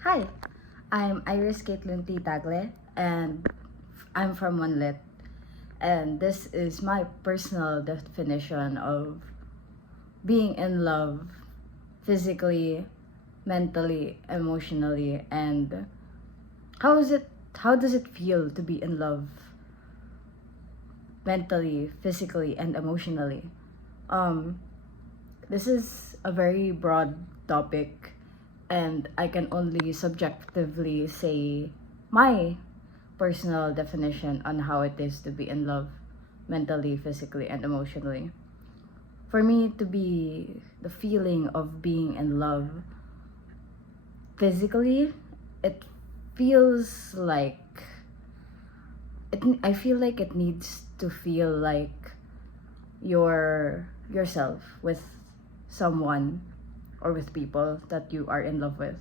Hi, I'm Iris Caitlin T. Tagle, and I'm from Manlit. And this is my personal definition of being in love physically, mentally, emotionally, and how is it how does it feel to be in love mentally, physically, and emotionally? Um, this is a very broad topic, and I can only subjectively say my personal definition on how it is to be in love mentally, physically, and emotionally. For me, to be the feeling of being in love physically, it feels like I feel like it needs to feel like yourself with someone or with people that you are in love with.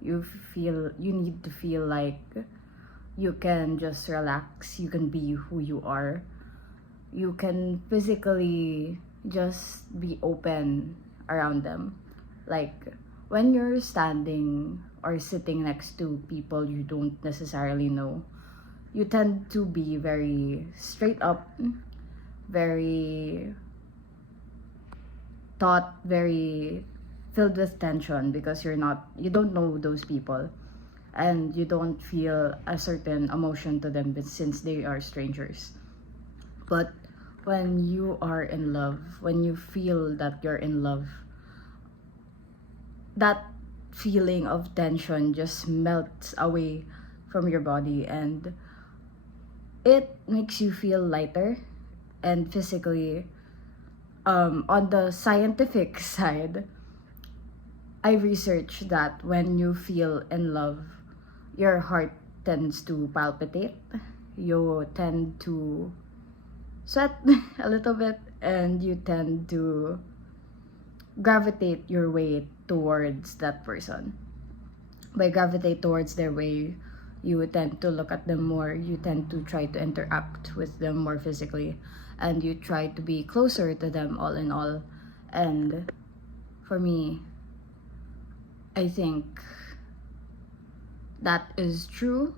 You need to feel like you can just relax, you can be who you are, you can physically just be open around them. Like when you're standing or sitting next to people you don't necessarily know, you tend to be very straight up, very thought, very filled with tension because you don't know those people, and you don't feel a certain emotion to them since they are strangers. But when you are in love, when you feel that you're in love, that feeling of tension just melts away from your body, and it makes you feel lighter. And physically, on the scientific side, I researched that when you feel in love, your heart tends to palpitate, you tend to sweat a little bit, and you tend to gravitate your way towards that person. By gravitate towards their way, you tend to look at them more, you tend to try to interact with them more physically, and you try to be closer to them all in all. And for me, I think that is true.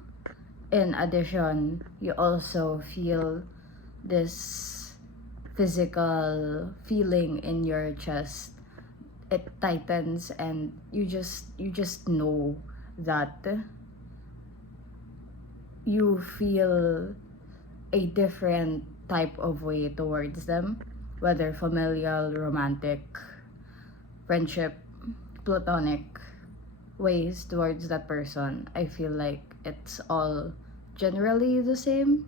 In addition, you also feel this physical feeling in your chest. It tightens, and you just know that you feel a different type of way towards them, whether familial, romantic, friendship, platonic ways towards that person. I feel like it's all generally the same,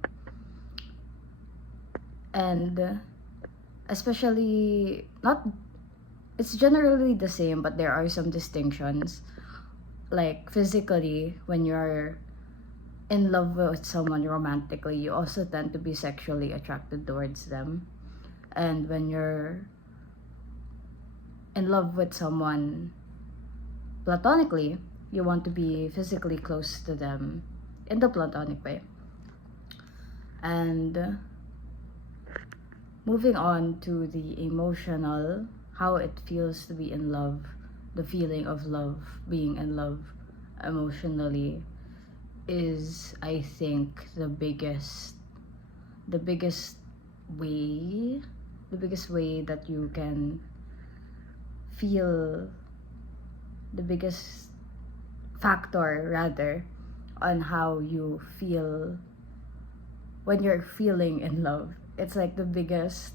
and especially not it's generally the same, but there are some distinctions. Like physically, when you're in love with someone romantically, you also tend to be sexually attracted towards them. And when you're in love with someone platonically, you want to be physically close to them in the platonic way. And moving on to the emotional, how it feels to be in love, the feeling of love, being in love emotionally is, I think, the biggest way the biggest way that you can feel, the biggest factor rather on how you feel when you're feeling in love. It's like the biggest,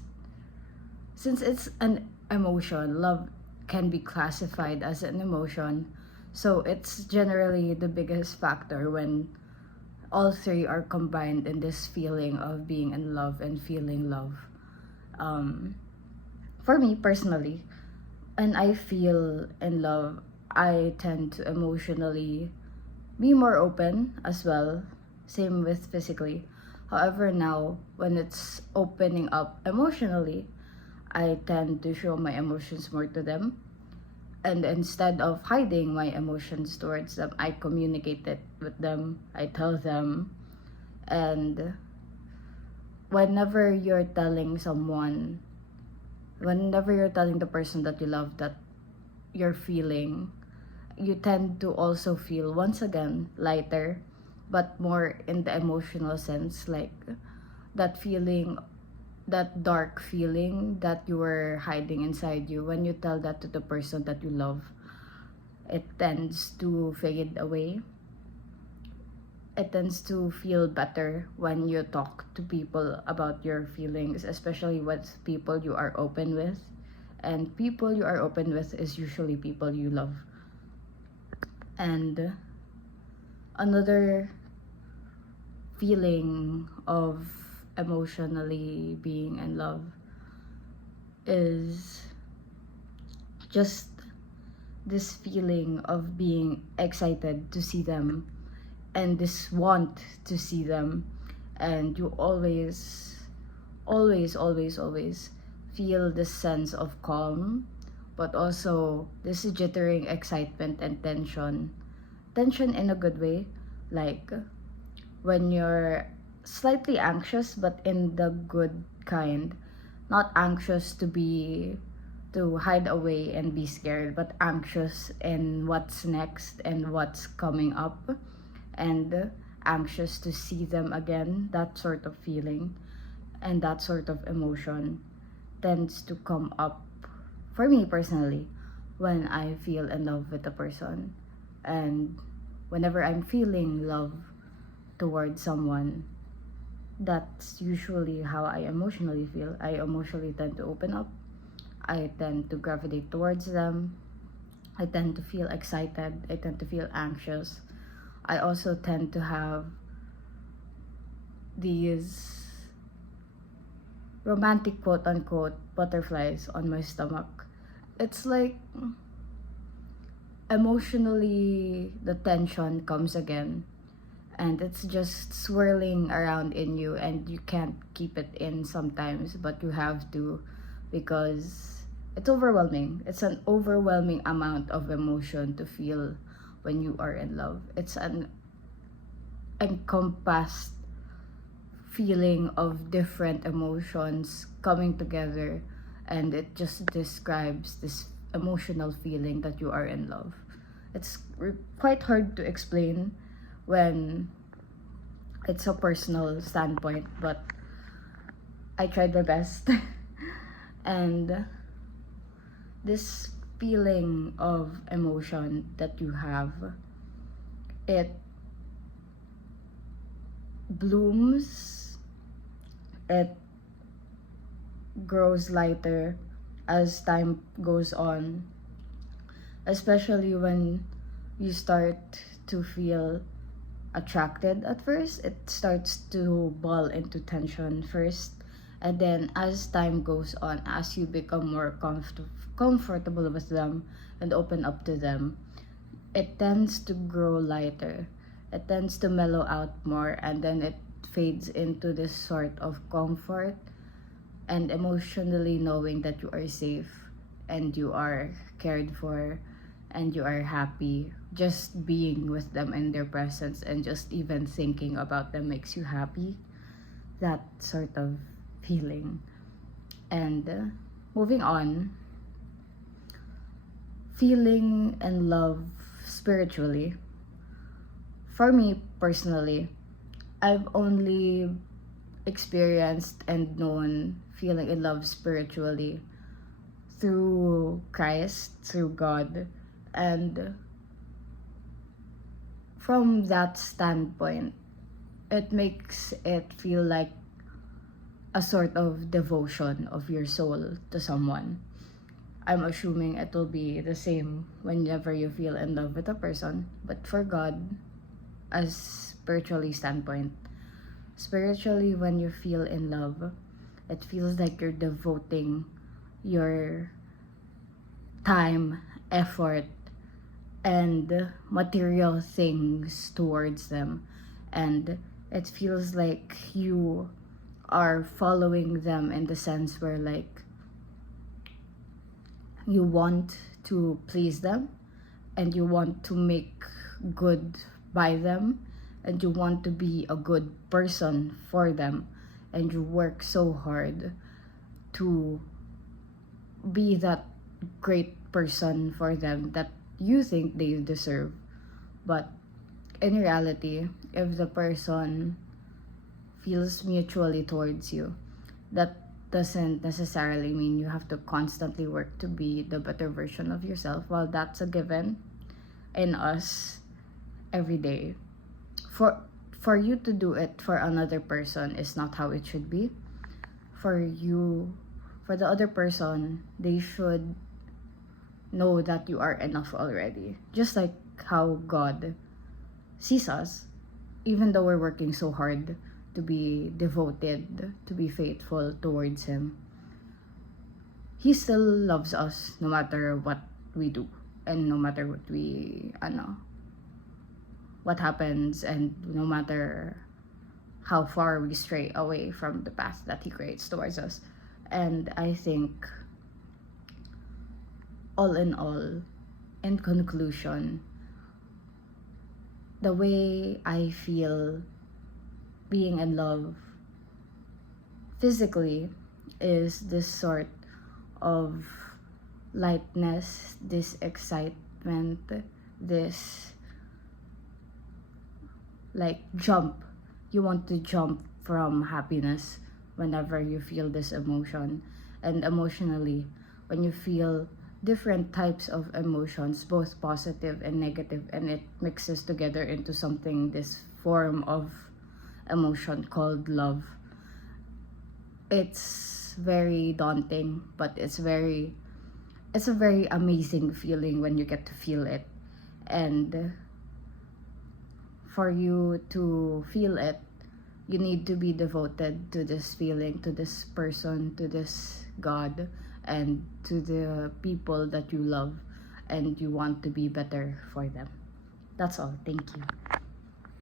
since it's an emotion, love can be classified as an emotion. So it's generally the biggest factor when all three are combined in this feeling of being in love and feeling love. Um, for me personally, when I feel in love, I tend to emotionally be more open as well. Same with physically. However, now when it's opening up emotionally, I tend to show my emotions more to them. And instead of hiding my emotions towards them, I communicate it with them. I tell them. And whenever you're telling someone, whenever you're telling the person that you love that you're feeling, you tend to also feel once again lighter, but more in the emotional sense, like that feeling, that dark feeling that you were hiding inside you. When you tell that to the person that you love, it tends to fade away. It tends to feel better when you talk to people about your feelings, especially with people you are open with. And people you are open with is usually people you love. And another feeling of emotionally being in love is just this feeling of being excited to see them and this want to see them, and you always feel this sense of calm, but also this jittering excitement and tension in a good way, like when you're slightly anxious but in the good kind, not anxious to hide away and be scared, but anxious in what's next and what's coming up, and anxious to see them again. That sort of feeling and that sort of emotion tends to come up for me personally when I feel in love with a person. And whenever I'm feeling love towards someone, that's usually how I emotionally feel. I emotionally tend to open up. I tend to gravitate towards them. I tend to feel excited. I tend to feel anxious. I also tend to have these romantic quote unquote butterflies on my stomach. It's like emotionally the tension comes again, and it's just swirling around in you, and you can't keep it in sometimes, but you have to, because it's overwhelming. It's an overwhelming amount of emotion to feel when you are in love. It's an encompassed feeling of different emotions coming together, and it just describes this emotional feeling that you are in love. It's quite hard to explain when it's a personal standpoint, but I tried my best. And this feeling of emotion that you have, it blooms, it grows lighter as time goes on, especially when you start to feel attracted. At first it starts to ball into tension first, and then as time goes on, as you become more comfortable with them and open up to them, it tends to grow lighter. It tends to mellow out more, and then it fades into this sort of comfort and emotionally knowing that you are safe and you are cared for and you are happy. Just being with them in their presence and just even thinking about them makes you happy. That sort of feeling. And moving on, feeling in love spiritually. For me personally, I've only experienced and known feeling in love spiritually through Christ, through God. And from that standpoint, it makes it feel like a sort of devotion of your soul to someone. I'm assuming it will be the same whenever you feel in love with a person. But for God, as spiritually, when you feel in love, it feels like you're devoting your time, effort, and material things towards them. And it feels like you are following them in the sense where, like, you want to please them and you want to make good by them and you want to be a good person for them, and you work so hard to be that great person for them that you think they deserve. But in reality, if the person feels mutually towards you, that doesn't necessarily mean you have to constantly work to be the better version of yourself. While that's a given in us every day, for for you to do it for another person is not how it should be. For you, for the other person, they should know that you are enough already. Just like how God sees us, even though we're working so hard to be devoted, to be faithful towards Him, He still loves us no matter what we do and no matter what what happens, and no matter how far we stray away from the path that He creates towards us. And I think, all in all, in conclusion, the way I feel being in love physically is this sort of lightness, this excitement, this like jump. You want to jump from happiness whenever you feel this emotion. And emotionally, when you feel different types of emotions, both positive and negative, and it mixes together into something, this form of emotion called love, it's very daunting, but it's a very amazing feeling when you get to feel it. And for you to feel it, you need to be devoted to this feeling, to this person, to this God, and to the people that you love and you want to be better for them. That's all. Thank you.